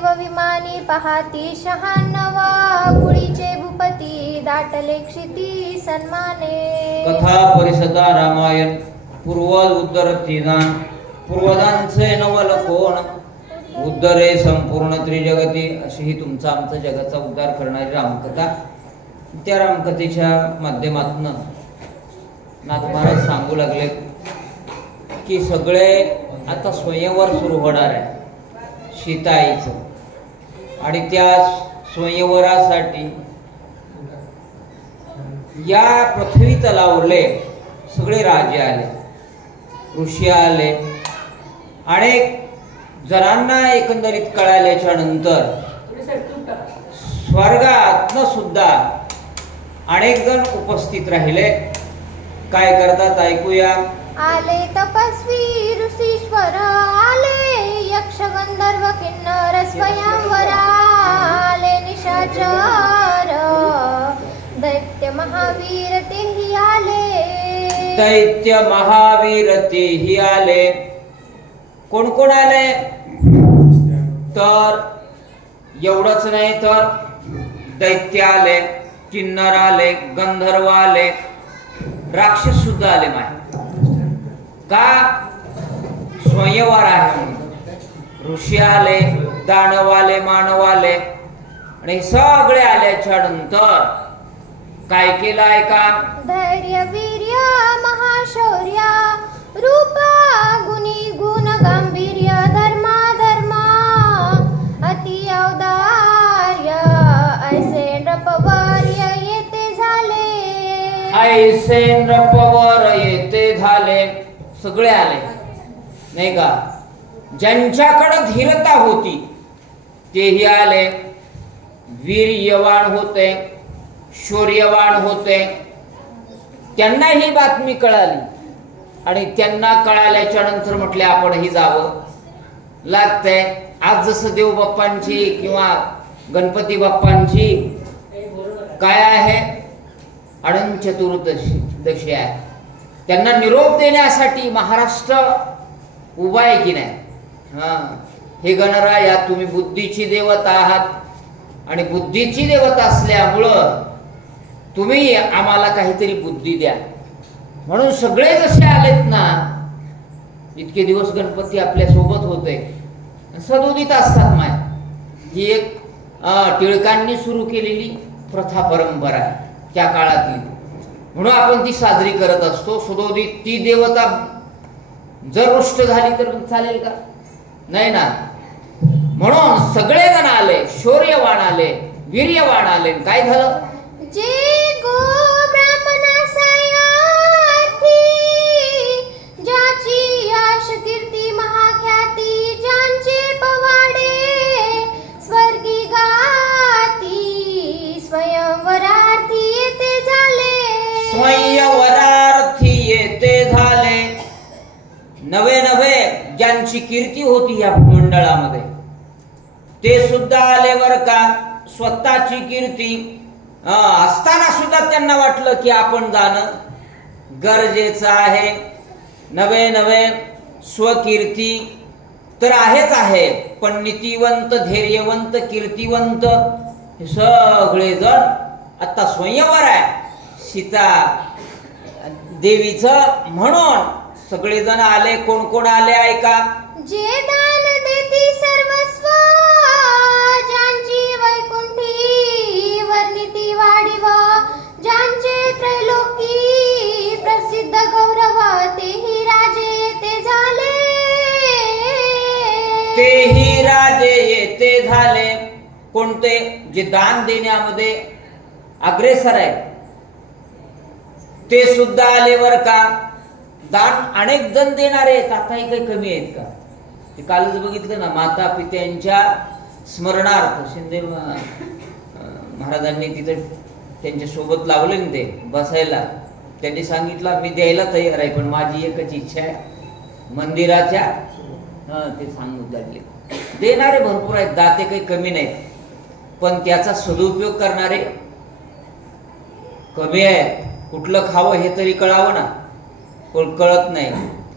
देव विमानी पहाती शहाण्णवा कुळीचे भूपती दाटले क्षिती सन्माने कथा परिषदा रामायण पूर्वज उद्धर तीनान पूर्वजांचे नवल कोण उद्धरे संपूर्ण त्रिजगती अशी ही तुमचा आमचा जगाचा उद्धार करणारी रामकथा। त्या रामकथेच्या माध्यमातून नाथ महाराज सांगू लागले की सगळे आता स्वयंवर सुरू होणार आहे सीताईचं आणि त्या स्वयंवरासाठी या पृथ्वी तलावरले सगळे राजे आले, ऋषी आले। अनेक जणांना एकंदरीत कळाल्याच्या नंतर स्वर्गातनं सुद्धा अनेक जण उपस्थित राहिले। काय करतात ऐकूया। आले तपस्वी ऋषीश्वर आले यक्ष गंधर्व किन्नर स्वयंवर आले निशाचर दैत्य महावीर तेही आले। दैत्य महावीर तेही आले। कोण कोण आले तर एवढंच नाही तर दैत्य आले, किन्नर आले, गंधर्व आले, राक्षस सुद्धा आले। माय का स्वयंवर आहे म्हणून ऋषी आले, दानव आले, मानव आले आणि सगळे आल्याच्या नंतर काय केलं ऐका। धैर्य वीर्य महाशौर्य रूप गुणी गुण गांभीर्य धर्मा धर्मा अति औदार्य ऐसे नृपवर्य येते झाले। ऐसे नृपवर येते झाले। सगळे आले नाही का। ज्यांच्याकडे धीरता होती तेही आले, वीर्यवान होते, शौर्यवान होते। त्यांना ही बातमी कळाली आणि त्यांना कळाल्याच्या नंतर म्हटले आपणही जावं लागतंय। आज जसं देव बाप्पांची किंवा गणपती बाप्पांची काय आहे अनंत चतुर्दशी आहे, त्यांना निरोप देण्यासाठी महाराष्ट्र उभा आहे की नाही। हे गणराया तुम्ही बुद्धीची देवता आहात आणि बुद्धीची देवता असल्यामुळं तुम्ही आम्हाला काहीतरी बुद्धी द्या म्हणून सगळे जसे आलेत ना। इतके दिवस गणपती आपल्या सोबत होते, सदोदित असतात माय। ही एक टिळकांनी सुरू केलेली प्रथा परंपरा आहे त्या काळातली, म्हणून आपण ती साजरी करत असतो। सदोदित ती देवता जर रुष्ट झाली तर चालेल का? नाही ना। म्हणून सगळे जण आले, शौर्यवान आले, वीर्यवान आले। काय झालं? जे गो ब्राह्मणासायार्थी ज्याची यश कीर्ती महाख्याती ज्यांचे पवाडे स्वर्गी गाती स्वयंवरार्थी येते झाले। स्वयंवरार्थी येते झाले। नवे नवे ज्यांची कीर्ती होती या मंडळामध्ये ते सुद्धा आले बर का। स्वतःची कीर्ती असताना सुद्धा त्यांना वाटलं की आपण जाणं गरजेचं आहे। नवे नवे स्वकीर्ती तर आहेच आहे, पण नीतिवंत, धैर्यवंत, कीर्तिवंत हे सगळे जण आता स्वयंवर आहे सीता देवीचं म्हणून सगळे जण आले। कोण कोण आले ऐका। जे दान देती सर्वस्व ज्यांची वैकुंठी वर्णिती वाढीव ज्यांचे त्रैलोकी प्रसिद्ध गौरव तेही राजे येते झाले। तेही राजे येते झाले। कोणते? जे दान देण्यामध्ये अग्रेसर आहे ते सुद्धा आले बर का। दान अनेक जण देणारे आहेत, आताही काही कमी आहेत का? ते कालच बघितलं ना, माता पित्यांच्या स्मरणार्थ शिंदे महाराजांनी तिथे त्यांच्या सोबत लावले ना ते बसायला। त्यांनी सांगितलं मी द्यायला तयार आहे पण माझी एकच इच्छा आहे मंदिराच्या ते सांगून लागले। देणारे भरपूर आहेत, दाते काही कमी नाहीत, पण त्याचा सदुपयोग करणारे कमी आहेत। कुठलं खावं हे तरी कळावं ना, पण कळत नाही।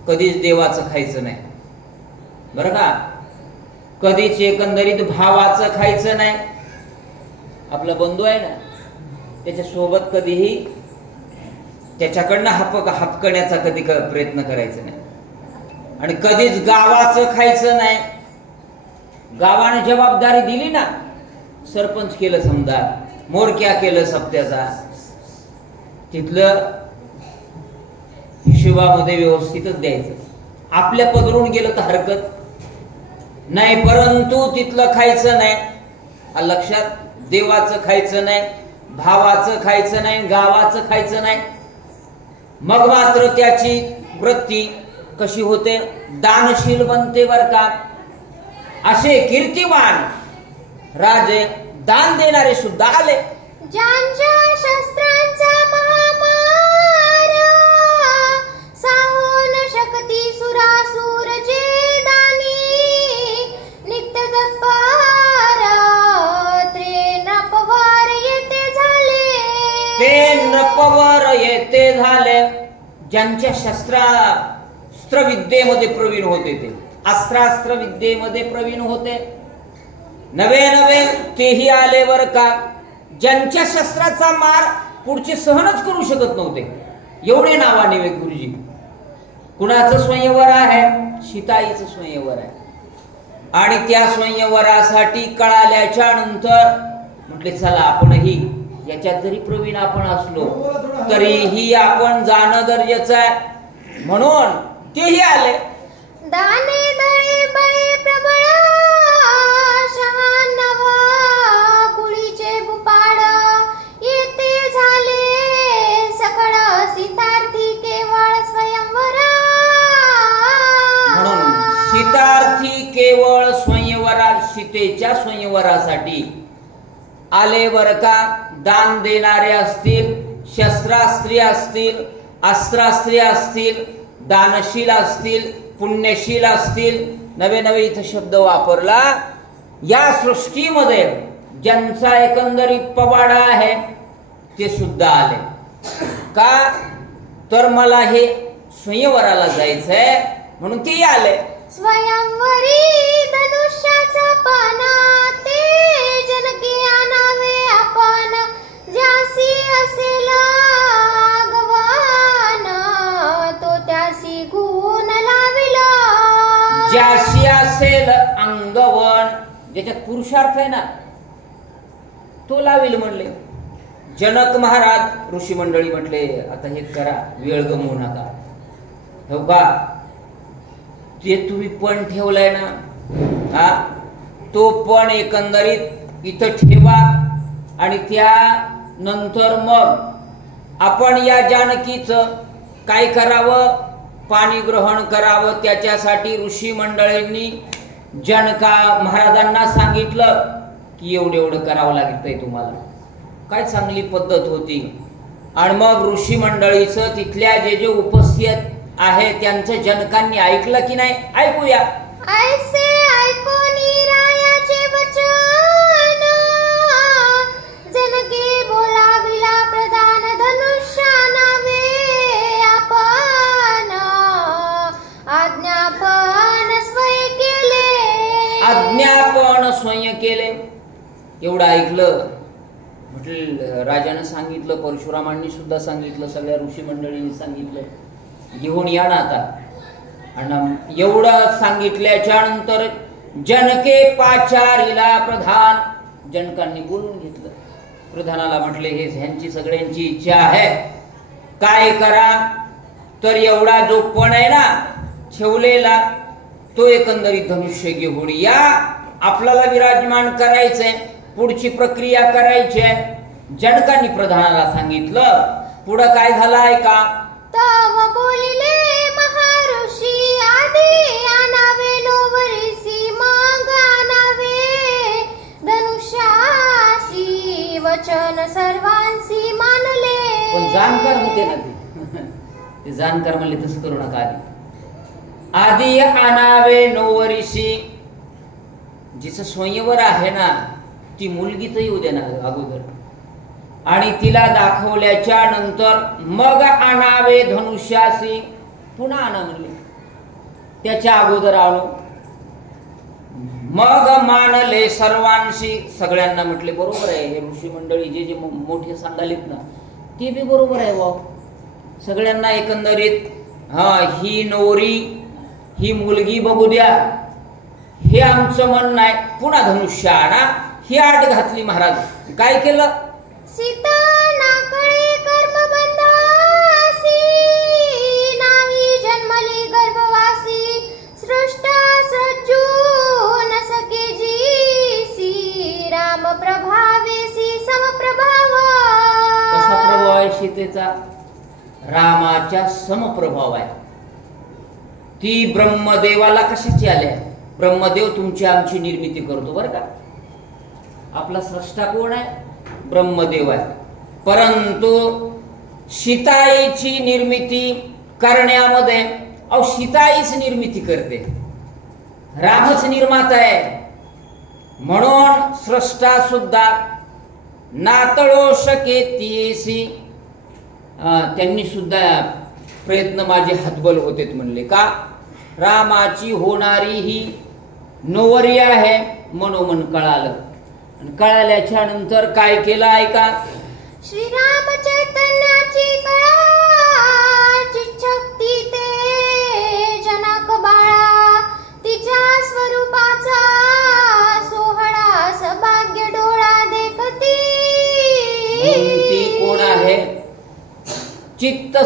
कधीच देवाचं खायचं नाही बरं का। कधीच एकंदरीत भावाचं खायचं नाही. आपला बंधू आहे ना, त्याच्या सोबत कधीही त्याच्याकडनं हपकण्याचा कधी प्रयत्न करायचा नाही. आणि कधीच गावाचं खायचं नाही. गावाने जबाबदारी दिली ना, सरपंच केलं समजा, मोरक्या केलं सप्त्याचा, तिथलं हिशोबामध्ये व्यवस्थितच द्यायचं. आपल्या पदरून गेलं तर हरकत नाही, परंतु तिथलं खायचं नाही. लक्षात, देवाचं खायचं नाही, भावाचं खायचं नाही, गावाचं खायचं नाही. मग मात्र त्याची वृत्ती कशी होते, दानशील बनते बर का. असे कीर्तिवान राजे दान देणारे सुद्धा आले. ज्यांच्या शस्त्रांचा महामार साहोन शक्ती सुरासुर जे दानी नित्य तत्पर ते नपवर येते झाले. ते नपवर येते झाले. ज्यांच्या शस्त्रास्त्र विद्येमध्ये प्रवीण होते, ते अस्त्रास्त्र विद्येमध्ये प्रवीण होते, नवे नवे तेही आले बर का. ज्यांच्या शस्त्राचा मार पुढचे सहनच करू शकत नव्हते, एवढे नावाने गुरुजी. कुणाचं स्वयंवर आहे, सीताईचं स्वयंवर आहे. आणि त्या स्वयंवरासाठी कळाल्याच्या नंतर म्हटले चला आपणही याच्यात जरी प्रवीण आपण असलो तरीही आपण जाणं गरजेचं आहे, म्हणून तेही आले. दाने दळे बळे प्रबळ शहाण्णवा कुळीचे भूपाड येते झाले सकळ सीतार्थी केवळ स्वयंवरा. म्हणून सीतार्थी केवळ स्वयंवरा, सीतेच्या स्वयंवरासाठी आले बर का. दान देणारे असतील, शस्त्रास्त्री असतील, अस्त्रास्त्री असतील, दानशील असतील, पुण्यशील असतील, नवे नवे इथं शब्द वापरला. या सृष्टीमध्ये ज्यांचा एकंदरीत पवाडा आहे ते सुद्धा आले. का तर मला हे स्वयंवराला जायचंय म्हणून ते आले. स्वयंवरी धनुष्याचा पाना ते जनके आणावे आपण ज्यासी असेल गवान तो त्यासी गुण लाविला. ज्याशी असेल अंगवण, ज्याच्यात पुरुषार्थ आहे ना तो लावेल म्हणले. जनक महाराज ऋषी मंडळी म्हटले आता हे करा, वेळ गमवू नका. हो का, ते तुम्ही पण ठेवलाय ना, हा तो पण एकंदरीत इथं ठेवा. आणि त्या नंतर मग आपण या जानकीचं काय करावं, पाणी ग्रहण करावं. त्याच्यासाठी ऋषी मंडळींनी जनका महाराजांना सांगितलं की एवढं एवढं करावं लागतंय तुम्हाला. काय चांगली पद्धत होती. आणि मग ऋषी मंडळीचं तिथल्या जे जे उपस्थित आहे त्यांचं जनकांनी ऐकलं की नाही, ऐकूया. ऐसे ऐकोनी रायाचे वचन जनके बोलाविला प्रधान धनुष्यानावे आपण आज्ञापन स्वय केले. आज्ञापन स्वय केले. एवढं ऐकलं म्हटलं, राजानं सांगितलं, परशुरामांनी सुद्धा सांगितलं, सगळ्या ऋषी मंडळींनी सांगितलं, घेऊन या ना आता. आणि एवढं सांगितल्याच्या नंतर जनके पाचारीला प्रधान, जनकांनी बोलून घेतलं. प्रधानाला म्हटले हे ह्यांची सगळ्यांची इच्छा आहे, काय करा. तर एवढा जो पण आहे ना ठेवलेला तो एकंदरीत धनुष्य घेऊन या, आपल्याला विराजमान करायचंय, पुढची प्रक्रिया करायची आहे. जनकांनी प्रधानाला सांगितलं. पुढं काय झालं ऐका. तव बोलिले महर्षी आधी आणावे नोवरीसी मग आणावे धनुष्यासी वचन सर्वांसी मानले. पण जाणकार होते ना ते जाणकार म्हणले तसं करू नका. आधी आणावे नोवरीसी, जिचं स्वयंवर आहे ना ती मुलगी तर येऊ देणार अगोदर, आणि तिला दाखवल्याच्या नंतर मग आणावे धनुष्यासी, पुन्हा आणा म्हणले. त्याच्या अगोदर आणू मग मानले सर्वांशी, सगळ्यांना म्हटले बरोबर आहे, हे ऋषी मंडळी जे जे मोठे सांगालेत ना ते बी बरोबर आहे व सगळ्यांना एकंदरीत ही नवरी ही मुलगी बघू द्या हे आमचं म्हणणं आहे. पुन्हा धनुष्य आणा ही आट घातली महाराज. काय केलं? सीता नाकळे कर्मबंधासी, नाही जन्मली गर्भवासी, सृष्टा सज्जू न सके जीसी, राम प्रभावेसी समप्रभाव. कसा प्रभाव आहे सीतेचा? रामाच्या समप्रभाव आहे. ती ब्रह्मदेवाला कशाची आल्या? ब्रह्मदेव तुमची आमची निर्मिती करतो बरं का. आपला स्रष्टा कोण आहे? ब्रह्मदेव आहे. परंतु सीताईची निर्मिती करण्यामध्ये सीताईच निर्मिती करते, रामच निर्माता आहे. म्हणून स्रष्टा सुद्धा नातळो शकेतीसी, त्यांनी सुद्धा प्रयत्न माझे हातबल होते म्हणले. का? रामाची होणारी ही नवरी आहे मनोमन कळालं. आणि कळाल्याच्या नंतर काय केलं ऐका. श्रीराम चैतन्याची कळाची शक्ती ते जनक बाळा, तिच्या स्वरूपाचा सोहळा सभाग्य डोळा देखती. ती कोण आहे? चित्त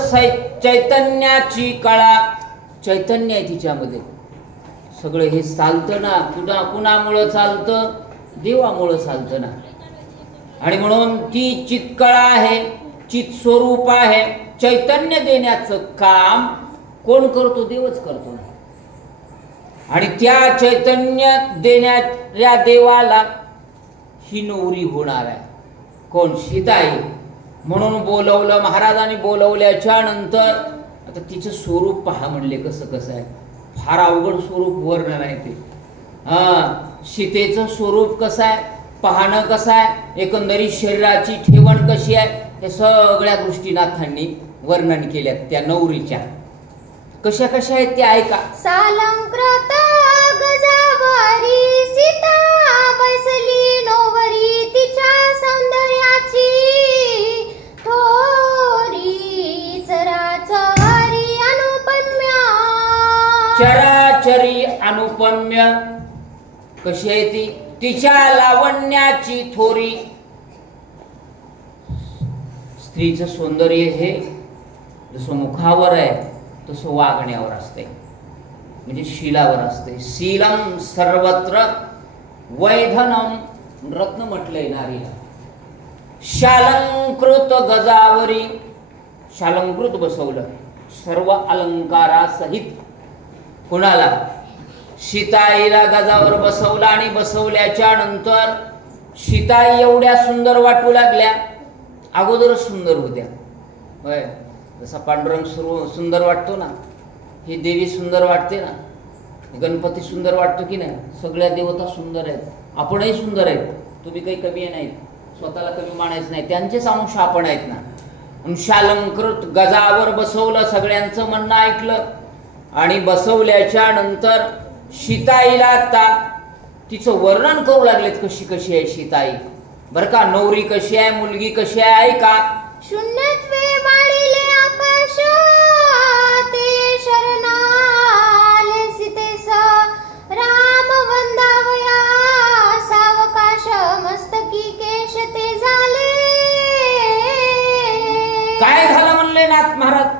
चैतन्याची कळा, चैतन्य आहे तिच्यामध्ये. सगळं हे चालतं ना, कुणामुळं चालतं? देवामुळं चालतं ना. आणि म्हणून ती चित्कळा आहे, चित स्वरूप आहे. चैतन्य देण्याचं काम कोण करतो? देवच करतो ना. आणि त्या चैतन्य देणाऱ्या देवाला ही नवरी होणार आहे. कोण? सीताई. म्हणून बोलवलं महाराजांनी. बोलवल्याच्या नंतर आता तिचं स्वरूप पहा म्हणले कसं कसं आहे. फार अवघड स्वरूप वर्णन आहे ते. सीतेचं स्वरूप कसं आहे, पाहणं कसं आहे, एकंदरीत शरीराची ठेवण कशी आहे, हे सगळ्या गोष्टी नाथांनी वर्णन केल्यात त्या नवरीच्या. कशा कशा आहेत ते ऐका. सालंकृत गजावरी सीता बैसली नवरी, तिच्या सौंदर्याची थोरी चराचरी अनुपम्य. चराचरी अनुपम्य कशी आहे ती? तिच्या लावण्याची थोरी. स्त्रीचं सौंदर्य हे जसं मुखावर आहे तसं वागण्यावर असते, म्हणजे शीलावर असते. शीलम सर्वत्र वैधनम, रत्न म्हटलंय नारीला. शालंकृत गजावरी, शालंकृत बसवलं सर्व अलंकारासहित. कुणाला? सीताईला गजावर बसवलं. आणि बसवल्याच्या नंतर सीताई एवढ्या सुंदर वाटू लागल्या. अगोदरच सुंदर होत्या होय. जसा पांडुरंग सुंदर वाटतो ना, ही देवी सुंदर वाटते ना, गणपती सुंदर वाटतो की नाही. सगळ्या देवता सुंदर आहेत, आपणही सुंदर आहेत. तुम्ही काही कमी नाहीत, स्वतःला कमी मानायचं नाही. त्यांचेच अंश आपण आहेत ना. शालंकृत गजावर बसवलं, सगळ्यांचं म्हणणं ऐकलं. आणि बसवल्याच्या नंतर सीताईला आता तिचं वर्णन करू लागलेत. कशी कशी आहे सीताई बरं का. नवरी कशी आहे, मुलगी कशी आहे ऐका. शून्यत्वे वाढिले आकाश, ते शरणाले सीतेस, राम वंदावया सावकाश, मस्तकी केश ते झाले. काय झालं म्हणले नाथ महाराज?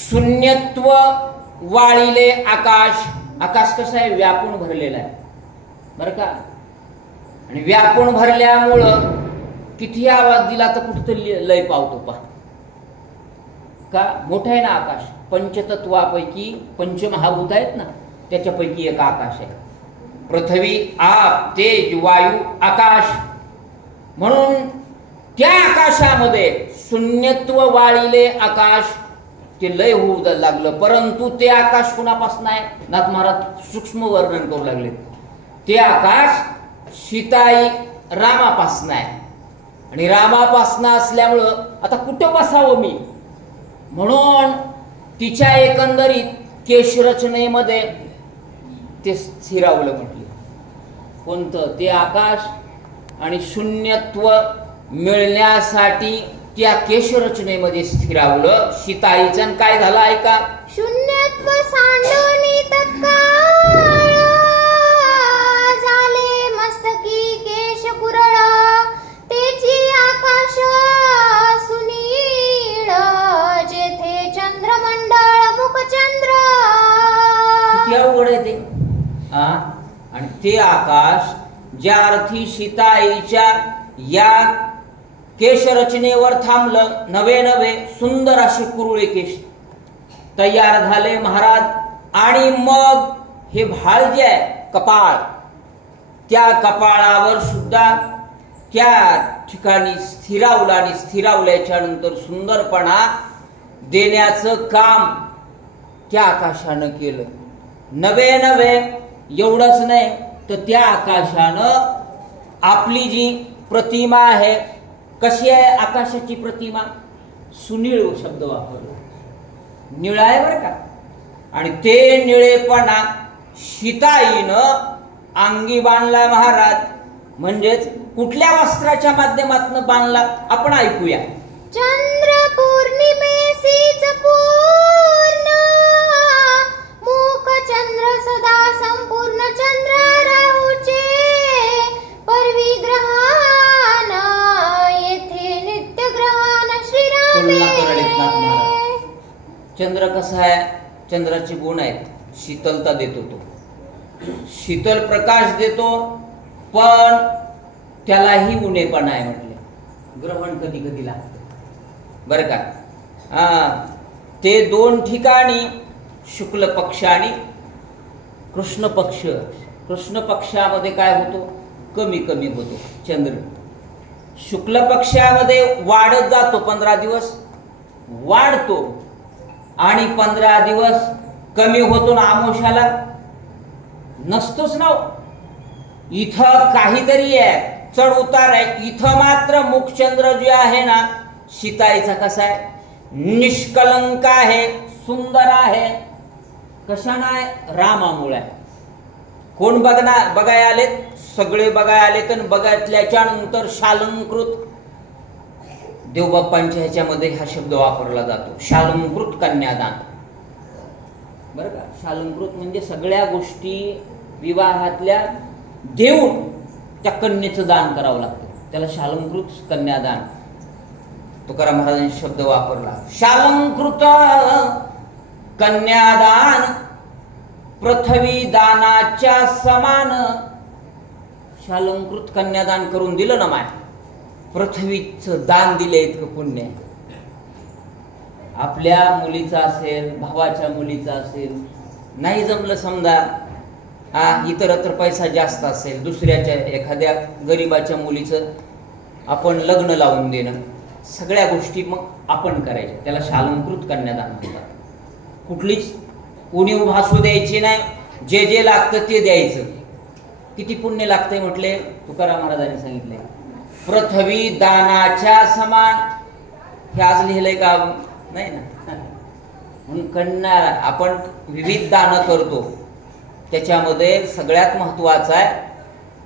शून्यत्व वाळिले आकाश. आकाश कसं आहे? व्यापून भरलेला आहे बरं का. आणि व्यापून भरल्यामुळं किती आवाज दिला तर कुठेतरी लय पावतो पा का. मोठं आहे ना आकाश. पंचतत्वापैकी पंचमहाभूत आहेत ना, त्याच्यापैकी एक आकाश आहे. पृथ्वी, आप, तेज, वायू, आकाश. म्हणून त्या आकाशामध्ये शून्यत्व वाळिले आकाश, ते लय होऊ लागलं. परंतु ते आकाश कुणापासून आहे? नाथ महाराज सूक्ष्म वर्णन करू लागले. ते आकाश सीताई रामापासून आहे. आणि रामापासून असल्यामुळं आता कुठं बसावं मी, म्हणून तिच्या एकंदरीत केशरचनेमध्ये ते स्थिरावलं म्हटले. कोणतं? ते आकाश. आणि शून्यत्व मिळण्यासाठी त्या केशरचनेमध्ये स्थिरावलं सीताईचं. काय झालं ऐका. शून्यत्व सांडोनी तत्काळ झाले मस्तकी केश कुरळ तेची आकाश सुनीळ जेथे चंद्रमंडळ मुखचंद्र. किती अवघड आहे ते. आणि ते आकाश ज्या अर्थी सीताईच्या या केशरचनेवर थांबलं, नवे नवे सुंदर असे कुरुळे केश तयार झाले महाराज. आणि मग हे भाळ जे आहे कपाळ, त्या कपाळावर सुद्धा त्या ठिकाणी स्थिरावलं आणि स्थिरावल्याच्या नंतर सुंदरपणा देण्याचं काम त्या आकाशानं केलं. नवे नवे एवढंच नाही तर त्या आकाशानं आपली जी प्रतिमा आहे, कशी आहे आकाशाची प्रतिमा? सुनीळ शब्द वापरला. निळा आहे बरं का. आणि ते निळेपणा सीताईनं अंगी बांधला महाराज. म्हणजेच कुठल्या वस्त्राच्या माध्यमातून बांधला आपण ऐकूया. चंद्र पौर्णिमेसीच पूर्ण मुख चंद्र सदा संपूर्ण चंद्र राहूचे परविग्रहान येथे नित्य ग्रहण श्रीरामे. चंद्र कसा आहे? चंद्राचे गुण आहेत. शीतलता देतो, तो शीतल प्रकाश देतो, पण त्यालाही उन्हेपणा आहे म्हटले. ग्रहण कधी कधी लागतं बरं का. ते दोन ठिकाणी शुक्ल पक्ष आणि कृष्ण पक्ष. कृष्ण पक्षामध्ये काय होतो? कमी कमी होतो चंद्र. शुक्ल पक्षामध्ये वाढत जातो, 15 दिवस वाढतो आणि 15 दिवस कमी होतो ना. आमोशाला नसतोच ना. इथं काहीतरी आहे, चढ उतार आहे. इथं मात्र मुखचंद्र जे आहे ना सीताईचा कसा आहे? निष्कलंक आहे, सुंदर आहे. कशानं आहे? रामामुळे आहे. कोण बघाय आलेत? सगळे बघाय आलेत. आणि बघितल्याच्या नंतर शालंकृत देवबाप्पांच्या ह्याच्यामध्ये हा शब्द वापरला जातो, शालंकृत कन्यादान. बरं का. शालंकृत म्हणजे सगळ्या गोष्टी विवाहातल्या देऊन त्या कन्येचं दान करावं लागतं, त्याला शालंकृत कन्यादान. तुकाराम महाराजांनी शब्द वापरला. शालंकृत कन्यादान पृथ्वी दानाच्या समान. शालंकृत कन्यादान करून दिलं ना माय, पृथ्वीचं दान दिले इतकं पुण्य. आपल्या मुलीचं असेल, भावाच्या मुलीचं असेल, नाही जमलं समजा इतरत्र पैसा जास्त असेल, दुसऱ्याच्या एखाद्या गरीबाच्या मुलीचं आपण लग्न लावून देणं, सगळ्या गोष्टी मग आपण करायच्या, त्याला शालंकृत कन्यादान म्हणतात. कुठलीच उणीव भासू द्यायची नाही, जे जे लागतं ते द्यायचं. किती पुण्य लागतंय म्हटले तुकाराम महाराजांनी सांगितले. पृथ्वी दानाच्या समान. हे आज लिहिलंय का? नाही ना. म्हणून कन्या आपण विविध दान करतो, त्याच्यामध्ये सगळ्यात महत्वाचं आहे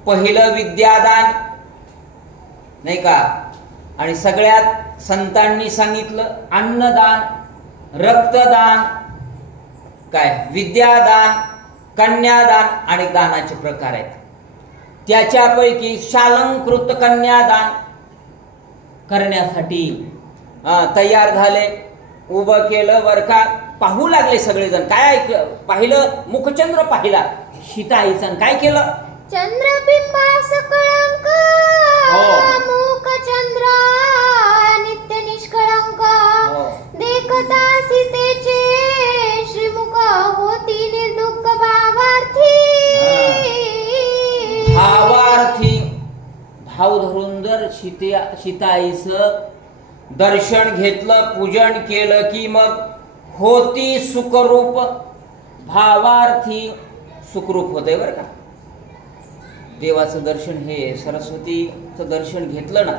पहिलं विद्यादान, नाही का. आणि सगळ्यात संतांनी सांगितलं अन्नदान, रक्तदान, काय विद्यादान, कन्यादान आणि दानाचे प्रकार आहेत. त्याच्यापैकी शालंकृत कन्यादान करण्यासाठी तयार झाले, उभं केलं बर का. पाहू लागले सगळेजण. काय पाहिलं? मुखचंद्र पाहिला सीताईचं. काय केलं? चंद्रबिंबास कळंक मुखचंद्र नित्य निष्कळंक देखता सीतेचे श्रीमुख होती निर्दुःख भावार्थी. भावार्थी भाव धरून जर सीताईचं दर्शन घेतलं, पूजन केलं की मग होती सुखरूप. भावार्थी सुखरूप होते बरं का. देवाचं दर्शन हे सरस्वतीचं दर्शन घेतलं ना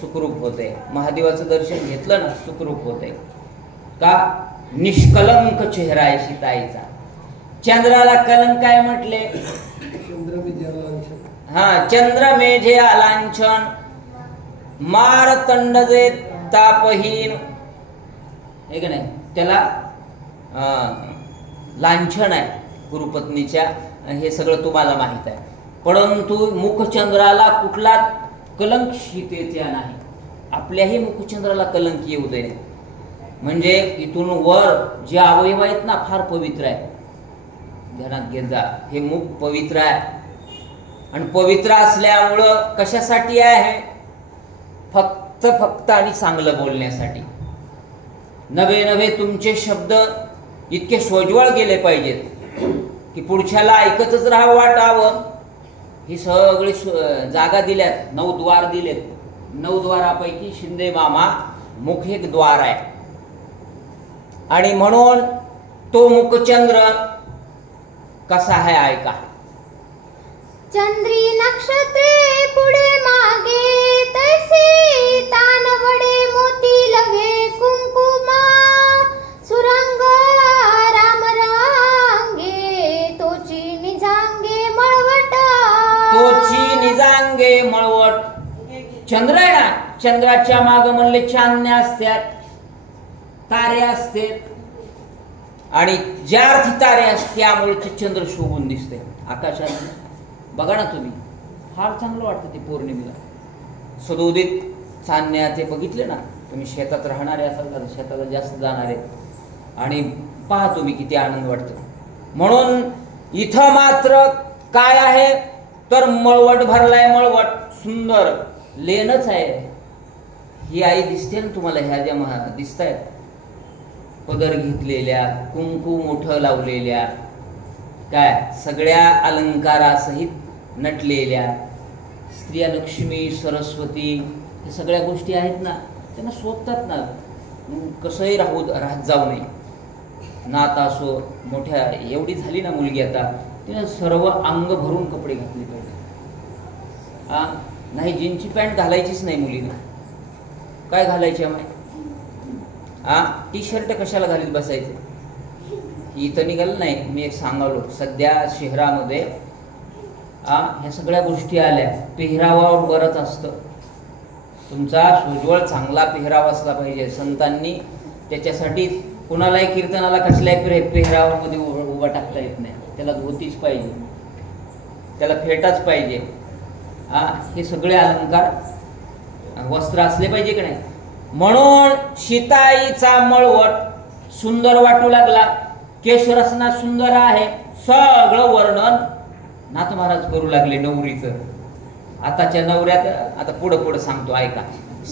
सुखरूप होते, महादेवाचं दर्शन घेतलं ना सुखरूप होते. का? निष्कलंक चेहरा आहे सीताईचा. चंद्राला कलंक काय म्हटले? चंद्र मेझे लांछन मारतंडजे तापहीन, हे का नाही, त्याला लांछन आहे गुरुपत्नीच्या, हे सगळं तुम्हाला माहित आहे. परंतु मुखचंद्राला कुठला कलंक शीतेच्या नाही. आपल्याही मुखचंद्राला कलंक येऊ दे. म्हणजे इथून वर जे अवयव आहेत ना फार पवित्र आहे. ध्यानात घेत जा, हे मुख पवित्र आहे. आणि पवित्र असल्यामुळं कशासाठी आहे? फक्त आणि चांगलं बोलण्यासाठी. नवे नवे तुमचे शब्द इतके सोज्वळ गेले पाहिजेत की पुढच्याला ऐकतच राहावं वाटावं. ही सगळी जागा दिल्यात, 9 द्वार दिलेत. 9 द्वारापैकी शिंदे मामा मुख एक द्वार आहे. आणि म्हणून तो मुखचंद्र कसा आहे ऐका. चंद्री नक्षत्रे पुढे मागे तैसे तानवडे मोती लगे कुंकुमा सुरंग राम रांगे तोची निजांगे मळवट. तोची निजांगे मळवट. चंद्र आहे ना, चंद्राच्या माग म्हणले चांदण्या असतात, तारे असतात. आणि ज्या अर्थी तारे असते त्यामुळे चंद्र शोभून दिसते आकाशात. बघा ना तुम्ही, फार चांगलं वाटतं ते पौर्णिमेला. सदोदित चांदण्या ते बघितले ना तुम्ही, शेतात राहणारे असाल, शेताला जास्त जाणारे, आणि पहा तुम्ही किती आनंद वाटतो. म्हणून इथं मात्र काय आहे तर मळवट भरलाय. मळवट सुंदर लेनच आहे. ही आई दिसते ना तुम्हाला, ह्या ज्या दिसत आहेत पदर घेतलेल्या, कुंकू मोठं लावलेल्या, काय सगळ्या अलंकारासहित नटलेल्या स्त्रिया, लक्ष्मी सरस्वती, हे सगळ्या गोष्टी आहेत ना, त्यांना शोभतात ना. कसंही राहत जाऊ नये. नात असो मोठ्या, एवढी झाली ना मुलगी आता, तिने सर्व अंग भरून कपडे घातले पाहिजे. नाही जीन्सची पॅन्ट घालायचीच नाही मुलीला. काय घालायची माहिती? टी शर्ट कशाला घालीत बसायचे? इथं निघालं नाही. मी एक सांगालो, सध्या शहरामध्ये ह्या सगळ्या गोष्टी आल्या. पेहरावावर बरंच असतं. तुमचा सोज्वळ चांगला पेहराव असला पाहिजे. संतांनी त्याच्यासाठी कुणालाही कीर्तनाला कसल्याही पेहरावामध्ये उभा टाकता येत नाही. त्याला धोतीच पाहिजे, त्याला फेटाच पाहिजे. हे सगळे अलंकार वस्त्र असले पाहिजे का नाही. म्हणून सीताईचा मळवट सुंदर वाटू लागला. केशरचना सुंदर आहे. सगळं वर्णन नाथ महाराज करू लागले नवरीचं. आताच्या नवऱ्यात आता पुढं सांगतो ऐका.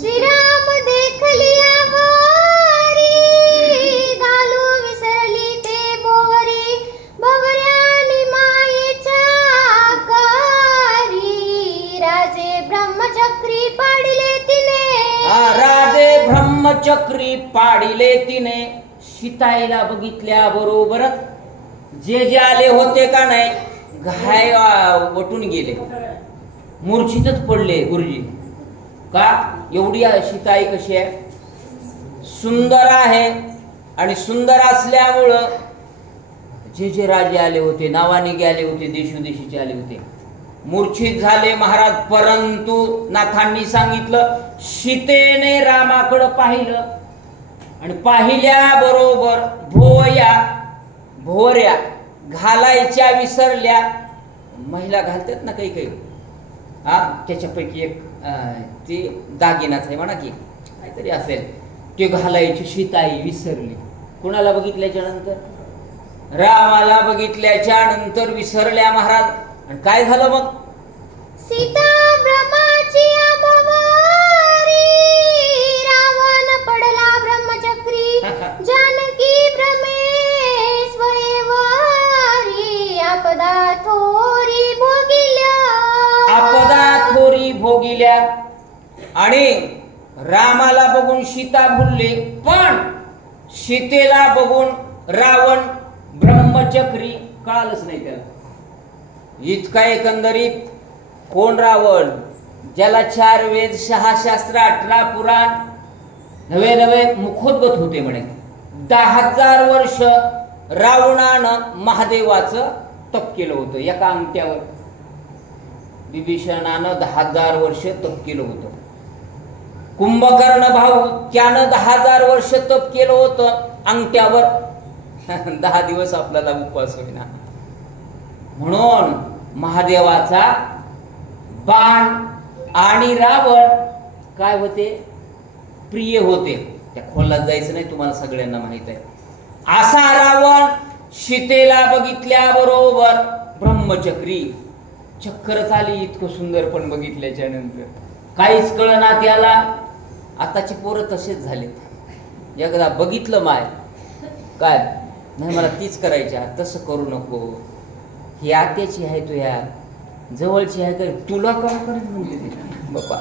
श्रीराम देखलिया वारी घालू विसरली ते बोवरी बोवऱ्यानी मायेच्या कारी राजे ब्रह्मचक्री पाडिले तिने. राजे ब्रह्मचक्री पाडिले तिने. सीताईला बघितल्या बरोबरच जे आले होते का नाही घाय वटून गेले, मूर्छितच पडले गुरुजी. का? एवढी सीताई कशी आहे? सुंदर आहे. आणि सुंदर असल्यामुळं जे राजे आले होते, नावाने गेले होते, देशोदेशीचे आले होते, मूर्छित झाले महाराज. परंतु नाथांनी सांगितलं, सीतेने रामाकडं पाहिलं आणि पाहिल्या बरोबर भोवऱ्या घालायच्या विसरल्या. महिला घालतात ना काही त्याच्यापैकी एक ते दागिनाच आहे म्हणा की काहीतरी असेल, ते घालायची सीताई विसरली. कुणाला बघितल्याच्या नंतर? रामाला बघितल्याच्या नंतर विसरल्या महाराज. आणि काय झालं मग? सीता ब्रह्माची भवारी रावण पडला ब्रह्मचक्री जानकी ब्रह्मेश्वरी वारी आपदा थोरी भोगिल्या. आणि रामाला बघून सीता भुलली, पण सीतेला बघून रावण ब्रह्मचक्री कळालंच नाही त्याला. इतका एकंदरीत कोण रावण? ज्याला 4 वेद 6 शास्त्र 18 पुराण नवे मुखोद्गत होते म्हणे. 10,000 वर्ष रावणानं महादेवाचं तप केलं होतं एका अंगठ्यावर. विभीषणानं 10,000 वर्ष तप केलं होतं. कुंभकर्ण भाऊ त्यानं 10,000 वर्ष तप केलं होतं अंगठ्यावर. 10 दिवस आपल्याला उपवास होईना. म्हणून महादेवाचा बाण आणि रावण काय होते, प्रिय होते. त्या खोलात जायचं नाही, तुम्हाला सगळ्यांना माहित आहे. असा रावण सीतेला बघितल्याबरोबर ब्रह्मचक्री चक्कर आली. इतकं सुंदर पण बघितल्याच्या नंतर काहीच कळना त्याला. आताची पोरं तसेच झाले. एकदा बघितलं माय काय नाही, मला तीच करायची. तसं करू नको, ही आत्याची आहे, तू ह्या जवळची आहे, तुला काय करायचं म्हणते बाबा.